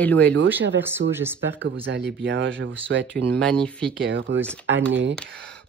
Hello, hello, cher Verseau, j'espère que vous allez bien. Je vous souhaite une magnifique et heureuse année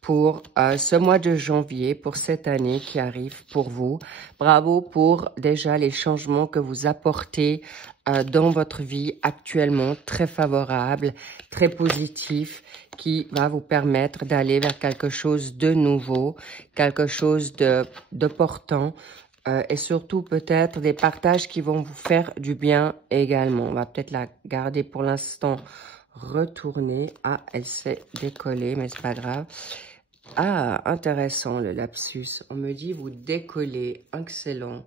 pour ce mois de janvier, pour cette année qui arrive pour vous. Bravo pour déjà les changements que vous apportez dans votre vie actuellement, très favorable, très positif, qui va vous permettre d'aller vers quelque chose de nouveau, quelque chose de portant. Et surtout peut-être des partages qui vont vous faire du bien également. On va peut-être la garder pour l'instant retournée. Ah, elle s'est décollée, mais c'est pas grave. Ah, intéressant le lapsus. On me dit vous décollez. Excellent.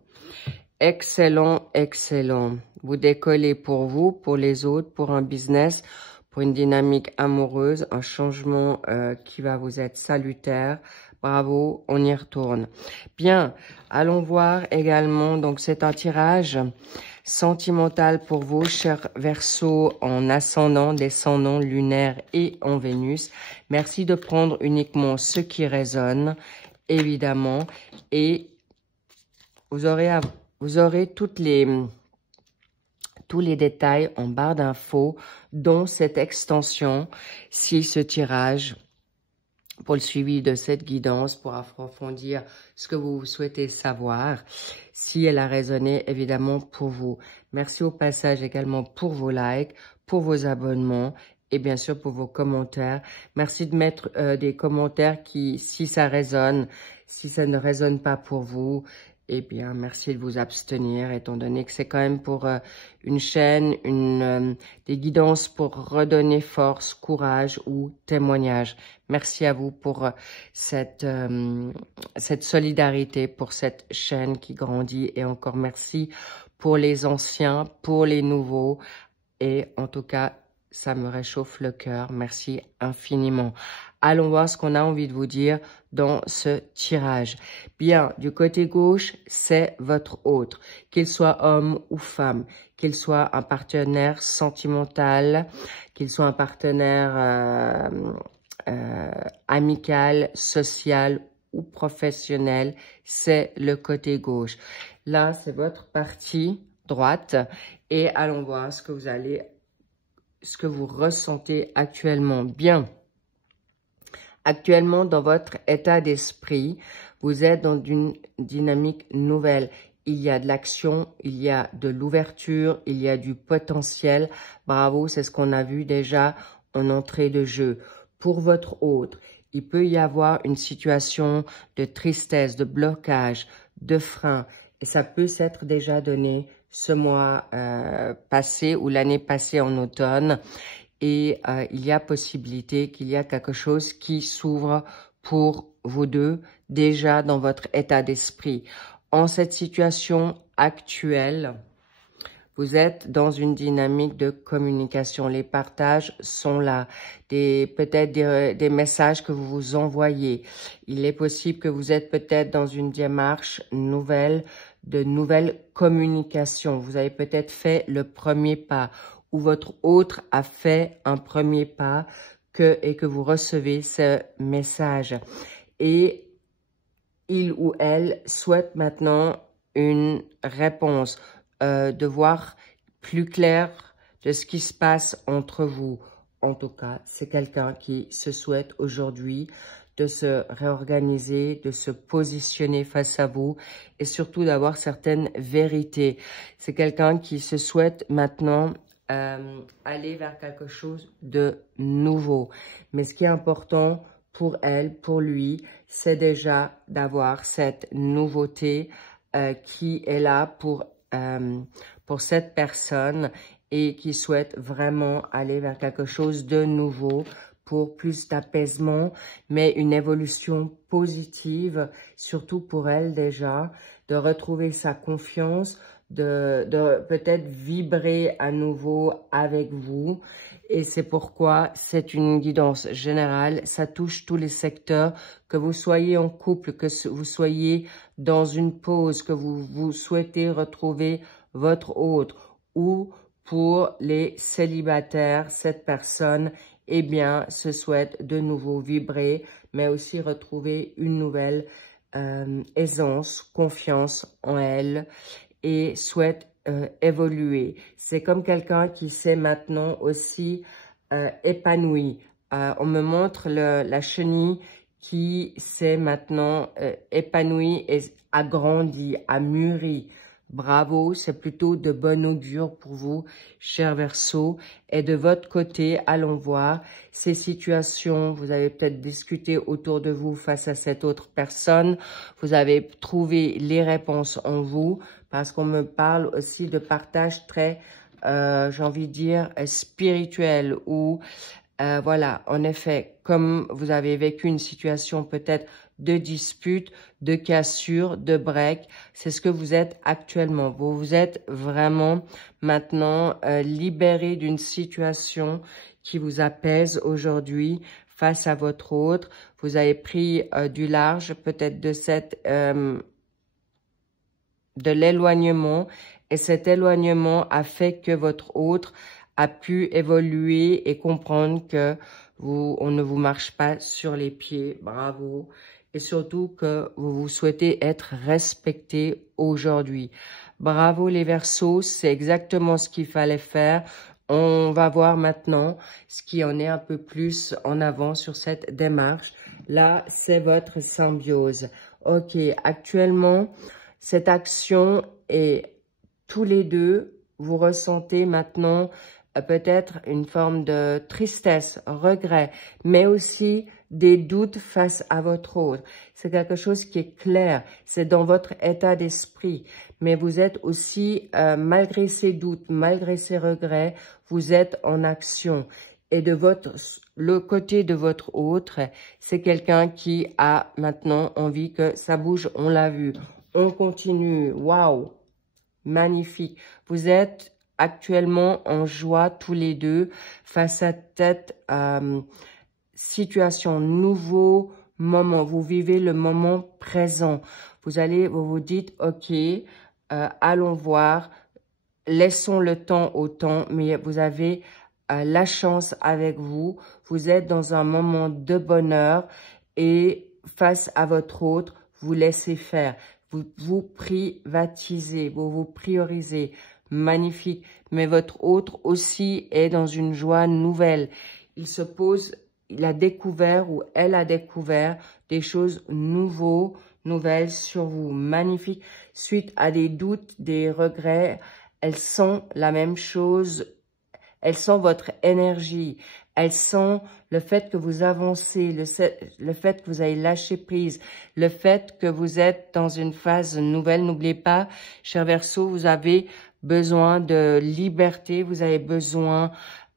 Excellent, excellent. Vous décollez pour vous, pour les autres, pour un business, pour une dynamique amoureuse, un changement qui va vous être salutaire. Bravo, on y retourne. Bien, allons voir également, donc c'est un tirage sentimental pour vous, chers Verseaux, en ascendant, descendant, lunaire et en Vénus. Merci de prendre uniquement ce qui résonne, évidemment, et vous aurez tous les détails en barre d'infos, dont cette extension, si ce tirage, pour le suivi de cette guidance, pour approfondir ce que vous souhaitez savoir, si elle a résonné évidemment pour vous. Merci au passage également pour vos likes, pour vos abonnements et bien sûr pour vos commentaires. Merci de mettre des commentaires qui, si ça résonne, si ça ne résonne pas pour vous, eh bien, merci de vous abstenir, étant donné que c'est quand même pour une chaîne, des guidances pour redonner force, courage ou témoignage. Merci à vous pour cette solidarité, pour cette chaîne qui grandit. Et encore merci pour les anciens, pour les nouveaux. Et en tout cas, ça me réchauffe le cœur. Merci infiniment. Allons voir ce qu'on a envie de vous dire dans ce tirage. Bien, du côté gauche, c'est votre autre, qu'il soit homme ou femme, qu'il soit un partenaire sentimental, qu'il soit un partenaire amical, social ou professionnel, c'est le côté gauche. Là, c'est votre partie droite et allons voir ce que vous ressentez actuellement. Bien. Actuellement, dans votre état d'esprit, vous êtes dans une dynamique nouvelle. Il y a de l'action, il y a de l'ouverture, il y a du potentiel. Bravo, c'est ce qu'on a vu déjà en entrée de jeu. Pour votre autre, il peut y avoir une situation de tristesse, de blocage, de frein. Et ça peut s'être déjà donné ce mois passé ou l'année passée en automne. Et il y a possibilité qu'il y a quelque chose qui s'ouvre pour vous deux déjà dans votre état d'esprit. En cette situation actuelle, vous êtes dans une dynamique de communication. Les partages sont là. Peut-être des messages que vous vous envoyez. Il est possible que vous êtes peut-être dans une démarche de nouvelle communication. Vous avez peut-être fait le premier pas ou votre autre a fait un premier pas et que vous recevez ce message. Et il ou elle souhaite maintenant une réponse, de voir plus clair de ce qui se passe entre vous. En tout cas, c'est quelqu'un qui se souhaite aujourd'hui de se réorganiser, de se positionner face à vous et surtout d'avoir certaines vérités. C'est quelqu'un qui se souhaite maintenant aller vers quelque chose de nouveau. Mais ce qui est important pour elle, pour lui, c'est déjà d'avoir cette nouveauté qui est là pour cette personne et qui souhaite vraiment aller vers quelque chose de nouveau pour plus d'apaisement, mais une évolution positive, surtout pour elle déjà, de retrouver sa confiance, de peut-être vibrer à nouveau avec vous. Et c'est pourquoi c'est une guidance générale. Ça touche tous les secteurs, que vous soyez en couple, que vous soyez dans une pause, que vous souhaitez retrouver votre autre, ou pour les célibataires, cette personne, eh bien, se souhaite de nouveau vibrer, mais aussi retrouver une nouvelle aisance, confiance en elle, et souhaite évoluer. C'est comme quelqu'un qui s'est maintenant aussi épanoui. On me montre la chenille qui s'est maintenant épanouie et a grandi, a mûri. Bravo, c'est plutôt de bon augure pour vous, cher Verseau. Et de votre côté, allons voir ces situations. Vous avez peut-être discuté autour de vous face à cette autre personne. Vous avez trouvé les réponses en vous parce qu'on me parle aussi de partage très, j'ai envie de dire, spirituel ou voilà, en effet, comme vous avez vécu une situation peut-être de dispute, de cassure, de break, c'est ce que vous êtes actuellement. Vous êtes vraiment maintenant libéré d'une situation qui vous apaise aujourd'hui face à votre autre. Vous avez pris du large peut-être de l'éloignement et cet éloignement a fait que votre autre a pu évoluer et comprendre que on ne vous marche pas sur les pieds. Bravo. Et surtout que vous souhaitez être respecté aujourd'hui. Bravo les Verseaux, c'est exactement ce qu'il fallait faire. On va voir maintenant ce qui en est un peu plus en avant sur cette démarche. Là, c'est votre symbiose. Ok, actuellement, cette action est tous les deux, vous ressentez maintenant peut-être une forme de tristesse, regret, mais aussi des doutes face à votre autre. C'est quelque chose qui est clair, c'est dans votre état d'esprit. Mais vous êtes aussi, malgré ces doutes, malgré ces regrets, vous êtes en action. Et de le côté de votre autre, c'est quelqu'un qui a maintenant envie que ça bouge, on l'a vu. On continue, waouh, magnifique. Vous êtes actuellement en joie tous les deux face à cette situation, nouveau moment. Vous vivez le moment présent. Vous vous dites, ok, allons voir, laissons le temps au temps, mais vous avez la chance avec vous. Vous êtes dans un moment de bonheur et face à votre autre, vous laissez faire. Vous vous privatisez, vous vous priorisez. Magnifique. Mais votre autre aussi est dans une joie nouvelle. Il a découvert ou elle a découvert des choses nouvelles sur vous. Magnifique. Suite à des doutes, des regrets, elles sont la même chose. Elles sont votre énergie. Elles sont le fait que vous avancez, le fait que vous avez lâché prise, le fait que vous êtes dans une phase nouvelle. N'oubliez pas, cher Verseau, vous avez besoin de liberté, vous avez besoin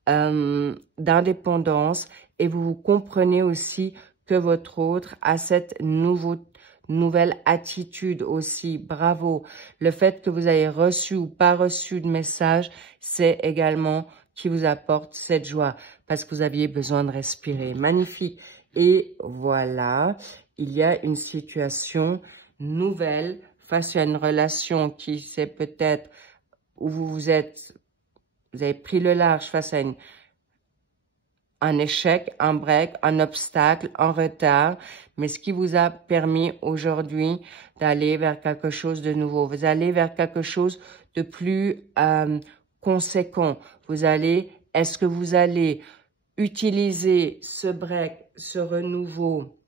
d'indépendance et vous comprenez aussi que votre autre a cette nouvelle attitude aussi. Bravo. Le fait que vous avez reçu ou pas reçu de message, c'est également qui vous apporte cette joie parce que vous aviez besoin de respirer. Magnifique. Et voilà, il y a une situation nouvelle face à une relation qui c'est peut-être où vous avez pris le large face à un échec, un break, un obstacle, un retard, mais ce qui vous a permis aujourd'hui d'aller vers quelque chose de nouveau. Vous allez vers quelque chose de plus conséquent. Est-ce que vous allez utiliser ce break, ce renouveau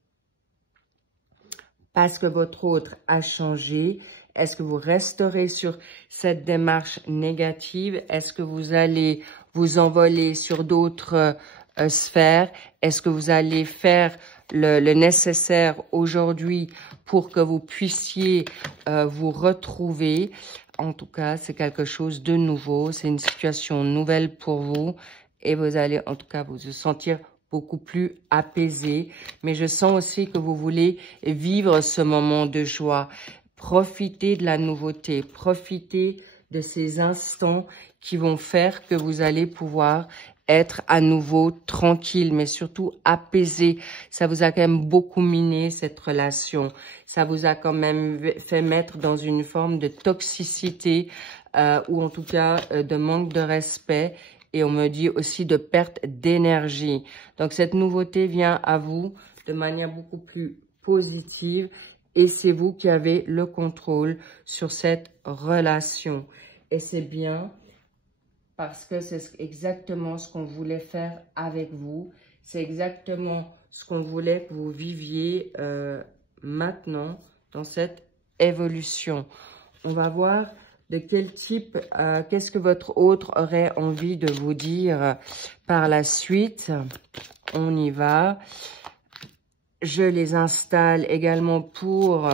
parce que votre autre a changé? Est-ce que vous resterez sur cette démarche négative? Est-ce que vous allez vous envoler sur d'autres sphères? Est-ce que vous allez faire le nécessaire aujourd'hui pour que vous puissiez vous retrouver? En tout cas, c'est quelque chose de nouveau. C'est une situation nouvelle pour vous et vous allez en tout cas vous sentir beaucoup plus apaisé. Mais je sens aussi que vous voulez vivre ce moment de joie. Profitez de la nouveauté, profitez de ces instants qui vont faire que vous allez pouvoir être à nouveau tranquille, mais surtout apaisé. Ça vous a quand même beaucoup miné cette relation. Ça vous a quand même fait mettre dans une forme de toxicité ou en tout cas de manque de respect. Et on me dit aussi de perte d'énergie. Donc cette nouveauté vient à vous de manière beaucoup plus positive. Et c'est vous qui avez le contrôle sur cette relation. et c'est bien parce que c'est exactement ce qu'on voulait faire avec vous. C'est exactement ce qu'on voulait que vous viviez maintenant dans cette évolution. On va voir de quel type, qu'est-ce que votre autre aurait envie de vous dire par la suite. On y va. Je les installe également pour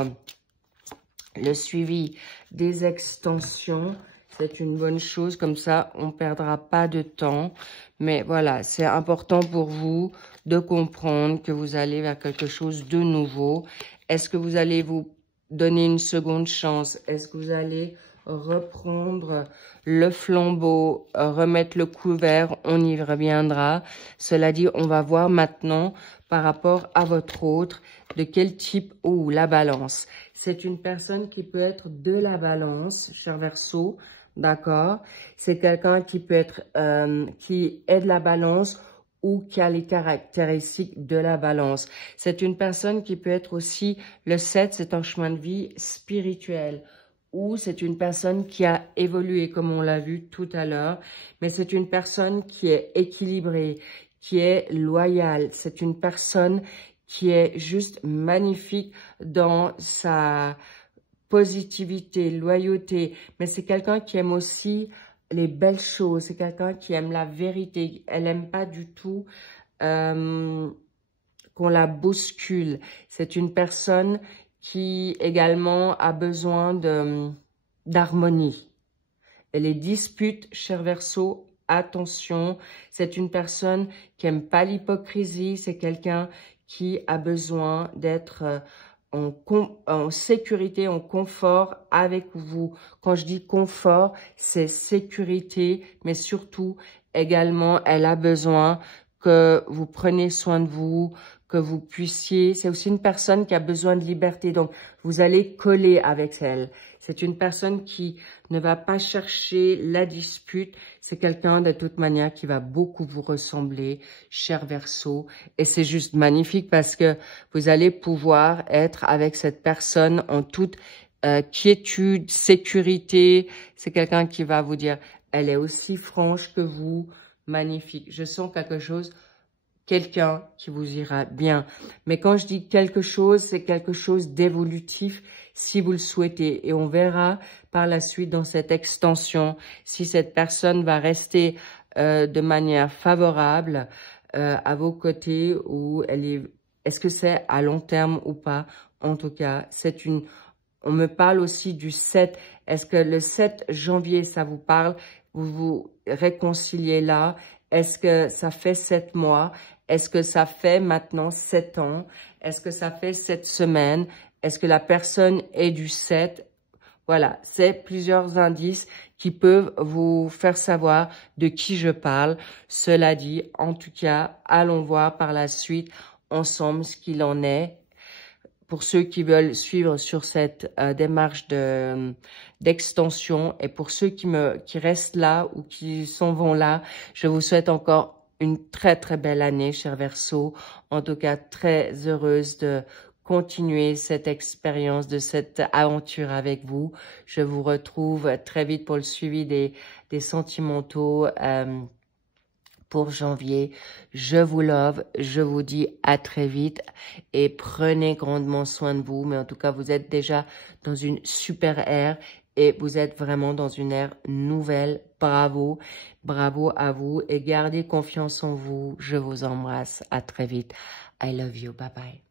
le suivi des extensions. C'est une bonne chose, comme ça on ne perdra pas de temps. Mais voilà, c'est important pour vous de comprendre que vous allez vers quelque chose de nouveau. Est-ce que vous allez vous donner une seconde chance? Est-ce que vous allez reprendre le flambeau, remettre le couvert? On y reviendra. Cela dit, on va voir maintenant par rapport à votre autre, de quel type, ou la balance. C'est une personne qui peut être de la balance, cher Verseau, d'accord? C'est quelqu'un qui peut être, qui est de la balance ou qui a les caractéristiques de la balance. C'est une personne qui peut être aussi, le 7, c'est un chemin de vie spirituel, ou c'est une personne qui a évolué, comme on l'a vu tout à l'heure, mais c'est une personne qui est équilibrée, qui est loyale. C'est une personne qui est juste magnifique dans sa positivité, loyauté, mais c'est quelqu'un qui aime aussi les belles choses, c'est quelqu'un qui aime la vérité. Elle n'aime pas du tout qu'on la bouscule. C'est une personne qui également a besoin d'harmonie. Et les disputes, cher Verseau, attention, c'est une personne qui aime pas l'hypocrisie, c'est quelqu'un qui a besoin d'être en sécurité, en confort avec vous. Quand je dis confort, c'est sécurité, mais surtout également, elle a besoin que vous preniez soin de vous, que vous puissiez. C'est aussi une personne qui a besoin de liberté, donc vous allez coller avec elle. C'est une personne qui ne va pas chercher la dispute. C'est quelqu'un de toute manière qui va beaucoup vous ressembler, cher Verseau. Et c'est juste magnifique parce que vous allez pouvoir être avec cette personne en toute quiétude, sécurité. C'est quelqu'un qui va vous dire, elle est aussi franche que vous. Magnifique. Je sens quelque chose, quelqu'un qui vous ira bien. Mais quand je dis quelque chose, c'est quelque chose d'évolutif si vous le souhaitez. Et on verra par la suite dans cette extension si cette personne va rester de manière favorable à vos côtés ou est-ce que c'est à long terme ou pas. En tout cas, on me parle aussi du 7. Est-ce que le 7 janvier, ça vous parle? Vous vous réconciliez là? Est-ce que ça fait 7 mois? Est-ce que ça fait maintenant 7 ans? Est-ce que ça fait 7 semaines? Est-ce que la personne est du 7? Voilà, c'est plusieurs indices qui peuvent vous faire savoir de qui je parle. Cela dit, en tout cas, allons voir par la suite ensemble ce qu'il en est. Pour ceux qui veulent suivre sur cette démarche d'extension et pour ceux qui restent là ou qui s'en vont là, je vous souhaite encore une très très belle année, cher Verseau. En tout cas, très heureuse de continuer cette expérience, de cette aventure avec vous. Je vous retrouve très vite pour le suivi des sentimentaux pour janvier. Je vous love, je vous dis à très vite et prenez grandement soin de vous. Mais en tout cas, vous êtes déjà dans une super ère et vous êtes vraiment dans une ère nouvelle. Bravo, bravo à vous et gardez confiance en vous. Je vous embrasse. À très vite. I love you. Bye bye.